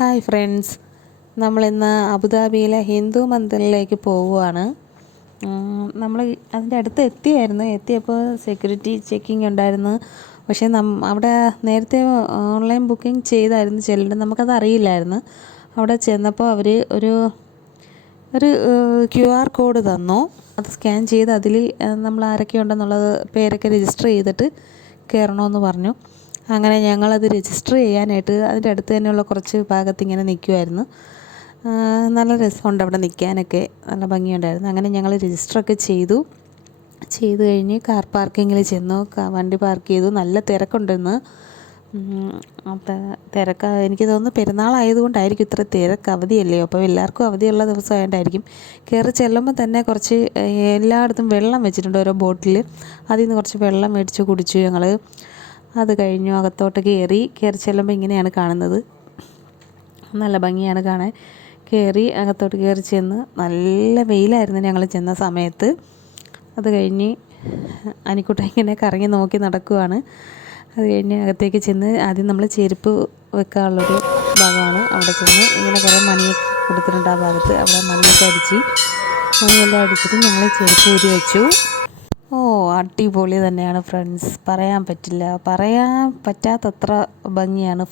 Hi friends, നമ്മളിന്ന് അബുദാബിയിലെ ഹിന്ദു മന്ദിറിലേക്ക് പോവുകയാണ്. നമ്മൾ അതിൻ്റെ അടുത്ത് എത്തിയപ്പോൾ സെക്യൂരിറ്റി ചെക്കിങ് ഉണ്ടായിരുന്നു. പക്ഷേ അവിടെ നേരത്തെ ഓൺലൈൻ ബുക്കിംഗ് ചെയ്തായിരുന്നു ചെല്ലേണ്ടത്, നമുക്കത് അറിയില്ലായിരുന്നു. അവിടെ ചെന്നപ്പോൾ അവർ ഒരു QR കോഡ് തന്നു. അത് സ്കാൻ ചെയ്ത് അതിൽ നമ്മൾ ആരൊക്കെ ഉണ്ടെന്നുള്ളത് പേരൊക്കെ രജിസ്റ്റർ ചെയ്തിട്ട് കയറണമെന്ന് പറഞ്ഞു. അങ്ങനെ ഞങ്ങളത് രജിസ്റ്റർ ചെയ്യാനായിട്ട് അതിൻ്റെ അടുത്ത് തന്നെയുള്ള കുറച്ച് ഭാഗത്ത് ഇങ്ങനെ നിൽക്കുമായിരുന്നു. നല്ല രസമുണ്ട് അവിടെ നിൽക്കാനൊക്കെ, നല്ല ഭംഗിയുണ്ടായിരുന്നു. അങ്ങനെ ഞങ്ങൾ രജിസ്റ്ററൊക്കെ ചെയ്തു കഴിഞ്ഞ് കാർ പാർക്കിങ്ങിൽ ചെന്നു, വണ്ടി പാർക്ക് ചെയ്തു. നല്ല തിരക്കുണ്ടെന്ന്. എനിക്ക് തോന്നുന്നു പെരുന്നാളായതുകൊണ്ടായിരിക്കും ഇത്ര തിരക്ക്. അവധിയല്ലേ, അപ്പോൾ എല്ലാവർക്കും അവധിയുള്ള ദിവസമായതുകൊണ്ടായിരിക്കും. കയറി ചെല്ലുമ്പോൾ തന്നെ കുറച്ച് എല്ലായിടത്തും വെള്ളം വെച്ചിട്ടുണ്ട്, ഓരോ ബോട്ടിൽ. അതിൽ നിന്ന് കുറച്ച് വെള്ളം മേടിച്ച് കുടിച്ചു ഞങ്ങൾ. അത് കഴിഞ്ഞു അകത്തോട്ട് കയറി ചെല്ലുമ്പോൾ ഇങ്ങനെയാണ് കാണുന്നത്. നല്ല ഭംഗിയാണ് കാണാൻ. അകത്തോട്ട് കയറി ചെന്ന് നല്ല വെയിലായിരുന്നു ഞങ്ങൾ ചെന്ന സമയത്ത്. അത് കഴിഞ്ഞ് അനിക്കുട്ട ഇങ്ങനെ കറങ്ങി നോക്കി നടക്കുവാണ്. അത് കഴിഞ്ഞ് അകത്തേക്ക് ചെന്ന് ആദ്യം നമ്മൾ ചെരുപ്പ് വെക്കാനുള്ളൊരു ഭാഗമാണ്. അവിടെ ചെന്ന് ഇങ്ങനെ കുറേ മണിയൊക്കെ കൊടുത്തിട്ടുണ്ട് ആ ഭാഗത്ത്. അവിടെ മണിയെല്ലാം അടിച്ചിട്ട് ഞങ്ങൾ ചെരുപ്പ് ഊരി വെച്ചു. അടിപൊളി തന്നെയാണ് ഫ്രണ്ട്സ്, പറയാൻ പറ്റാത്തത്ര ഭംഗിയാണ്.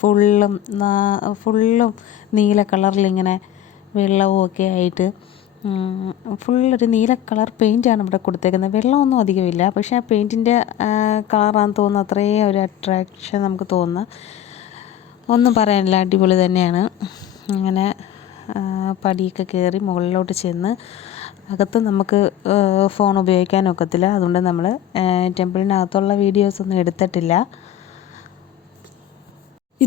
ഫുള്ളും നീല കളറിലിങ്ങനെ വെള്ളവും ഒക്കെ ആയിട്ട് ഫുള്ളൊരു നീല കളർ പെയിൻറ്റാണ് ഇവിടെ കൊടുത്തേക്കുന്നത്. വെള്ളമൊന്നും അധികമില്ല, പക്ഷേ ആ പെയിൻറ്റിൻ്റെ കളറാണെന്ന് തോന്നുന്നു. അത്രയും ഒരു അട്രാക്ഷൻ നമുക്ക് തോന്നുന്നു. ഒന്നും പറയാനില്ല, അടിപൊളി തന്നെയാണ്. അങ്ങനെ പടിയൊക്കെ കയറി മുകളിലോട്ട് ചെന്ന് അകത്ത് നമുക്ക് ഫോൺ ഉപയോഗിക്കാനൊക്കത്തില്ല. അതുകൊണ്ട് നമ്മൾ ടെമ്പിളിനകത്തുള്ള വീഡിയോസൊന്നും എടുത്തിട്ടില്ല.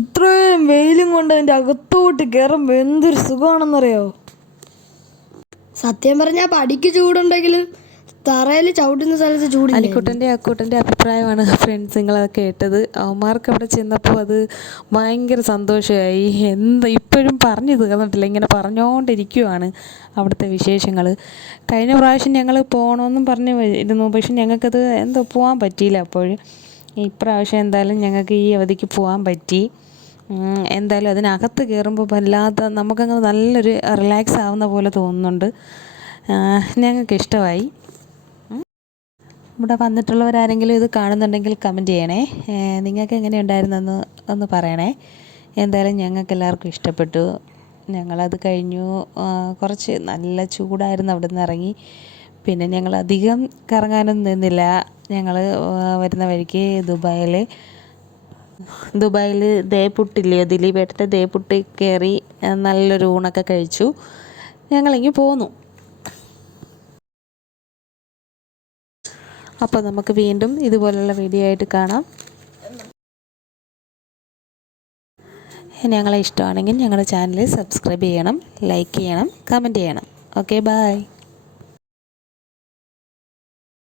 ഇത്രയും വെയിലും കൊണ്ട് അതിൻ്റെ അകത്തോട്ട് കയറുമ്പോൾ എന്തൊരു സുഖമാണെന്നറിയോ. സത്യം പറഞ്ഞാൽ പടിക്ക് ചൂടുണ്ടെങ്കിലും തറയിൽ ചവിട്ടുന്ന സ്ഥലത്ത് ചൂടില്ല. അക്കൂട്ടൻ്റെ അഭിപ്രായമാണ് ഫ്രണ്ട്സ് നിങ്ങളത് കേട്ടത്. അവന്മാർക്ക് അവിടെ ചെന്നപ്പോൾ അത് ഭയങ്കര സന്തോഷമായി. ഇപ്പോഴും പറഞ്ഞു തീർന്നിട്ടില്ല, ഇങ്ങനെ പറഞ്ഞുകൊണ്ടിരിക്കുവാണ് അവിടുത്തെ വിശേഷങ്ങൾ. കഴിഞ്ഞ പ്രാവശ്യം ഞങ്ങൾ പോകണമെന്നും പറഞ്ഞു ഇരുന്നു, പക്ഷെ ഞങ്ങൾക്കത് പോകാൻ പറ്റിയില്ല. അപ്പോൾ ഇപ്രാവശ്യം എന്തായാലും ഞങ്ങൾക്ക് ഈ അവധിക്ക് പോകാൻ പറ്റി. എന്തായാലും അതിനകത്ത് കയറുമ്പോൾ വല്ലാത്ത നമുക്കങ്ങ് നല്ലൊരു റിലാക്സ് ആവുന്ന പോലെ തോന്നുന്നുണ്ട്. ഞങ്ങൾക്കിഷ്ടമായി. ഇവിടെ വന്നിട്ടുള്ളവരാരെങ്കിലും ഇത് കാണുന്നുണ്ടെങ്കിൽ കമൻറ്റ് ചെയ്യണേ. നിങ്ങൾക്ക് എങ്ങനെ ഉണ്ടായിരുന്നെന്ന് ഒന്ന് പറയണേ. എന്തായാലും ഞങ്ങൾക്ക് എല്ലാവർക്കും ഇഷ്ടപ്പെട്ടു. ഞങ്ങളത് കഴിഞ്ഞു. കുറച്ച് നല്ല ചൂടായിരുന്നു, അവിടെ നിന്ന് ഇറങ്ങി. പിന്നെ ഞങ്ങൾ അധികം കറങ്ങാനൊന്നും നിന്നില്ല. ഞങ്ങൾ വരുന്ന വഴിക്ക് ദുബായിൽ ദേപുട്ടില്ലയോ, ദിലീപേട്ടൻ്റെ ദേപുട്ടി കയറി നല്ലൊരു ഊണൊക്കെ കഴിച്ചു. ഞങ്ങളിങ്ങ് പോന്നു. അപ്പോൾ നമുക്ക് വീണ്ടും ഇതുപോലുള്ള വീഡിയോ ആയിട്ട് കാണാം. ഞങ്ങളെ ഇഷ്ടമാണെങ്കിൽ ഞങ്ങളുടെ ചാനൽ സബ്സ്ക്രൈബ് ചെയ്യണം, ലൈക്ക് ചെയ്യണം, കമൻറ്റ് ചെയ്യണം. Okay, by.